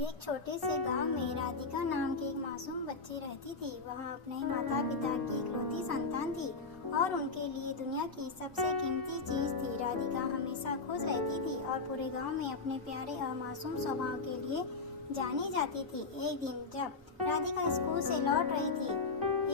एक छोटे से गांव में राधिका नाम की एक मासूम बच्ची रहती थी। वह अपने माता पिता की इकलौती संतान थी और उनके लिए दुनिया की सबसे कीमती चीज थी। राधिका हमेशा खुश रहती थी और पूरे गांव में अपने प्यारे और मासूम स्वभाव के लिए जानी जाती थी। एक दिन जब राधिका स्कूल से लौट रही थी,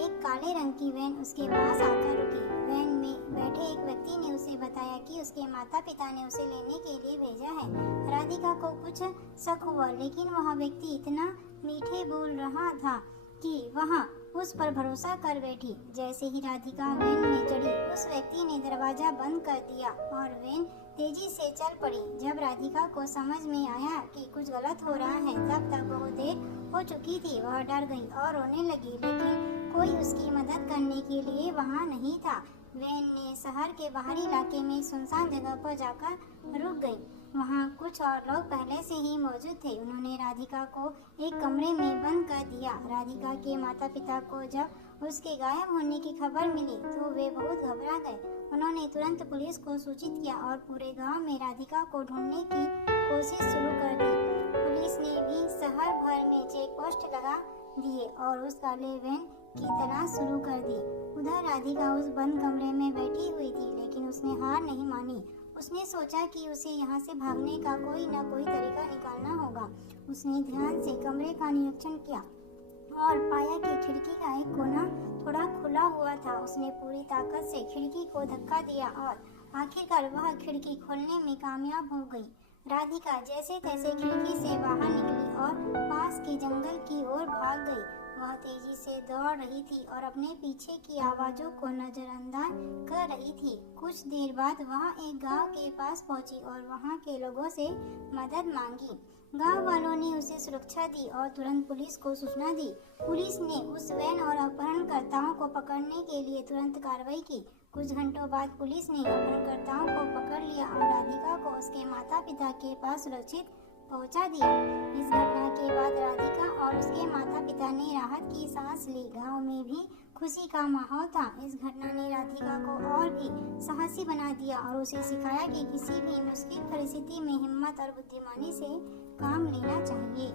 एक काले रंग की वैन उसके पास आकर रुकी। वैन में बैठे एक व्यक्ति ने उसे बताया कि उसके माता पिता ने उसे लेने के लिए भेजा है। राधिका को कुछ शक हुआ, लेकिन वह व्यक्ति इतना मीठे बोल रहा था कि वह उस पर भरोसा कर बैठी। जैसे ही राधिका वैन में चढ़ी, उस व्यक्ति ने दरवाजा बंद कर दिया और वैन तेजी से चल पड़ी। जब राधिका को समझ में आया कि कुछ गलत हो रहा है, तब तक बहुत देर हो चुकी थी। वह डर गई और रोने लगी, लेकिन कोई उसकी मदद करने के लिए वहां नहीं था। वैन ने शहर के बाहरी इलाके में सुनसान जगह पर जाकर रुक गई। वहाँ कुछ और लोग पहले से ही मौजूद थे। उन्होंने राधिका को एक कमरे में बंद कर दिया। राधिका के माता पिता को जब उसके गायब होने की खबर मिली तो वे बहुत घबरा गए। उन्होंने तुरंत पुलिस को सूचित किया और पूरे गांव में राधिका को ढूंढने की कोशिश शुरू कर दी। पुलिस ने भी शहर भर में चेक पोस्ट लगा दिए और उस काले वैन की तलाश शुरू कर दी। उधर राधिका उस बंद कमरे में बैठी हुई थी, लेकिन उसने हार नहीं मानी। उसने सोचा कि उसे यहाँ से भागने का कोई न कोई तरीका निकालना होगा। उसने ध्यान से कमरे का निरीक्षण किया और पाया कि खिड़की का एक कोना थोड़ा खुला हुआ था। उसने पूरी ताकत से खिड़की को धक्का दिया और आखिरकार वह खिड़की खोलने में कामयाब हो गई। राधिका जैसे तैसे खिड़की से बाहर निकली और पास के जंगल की ओर भाग गई। वह तेजी से दौड़ रही थी और अपने पीछे की आवाजों को नजरअंदाज कर रही थी। कुछ देर बाद वह एक गांव के पास पहुंची और वहां के लोगों से मदद मांगी। गांव वालों ने उसे सुरक्षा दी और तुरंत पुलिस को सूचना दी। पुलिस ने उस वैन और अपहरणकर्ताओं को पकड़ने के लिए तुरंत कार्रवाई की। कुछ घंटों बाद पुलिस ने अपहरणकर्ताओं को पकड़ लिया और राधिका को उसके माता पिता के पास सुरक्षित पहुंचा दिया। इस घटना के बाद राधिका और उसके माता पिता ने राहत की सांस ली। गांव में भी खुशी का माहौल था। इस घटना ने राधिका को और भी साहसी बना दिया और उसे सिखाया कि किसी भी मुश्किल परिस्थिति में हिम्मत और बुद्धिमानी से काम लेना चाहिए।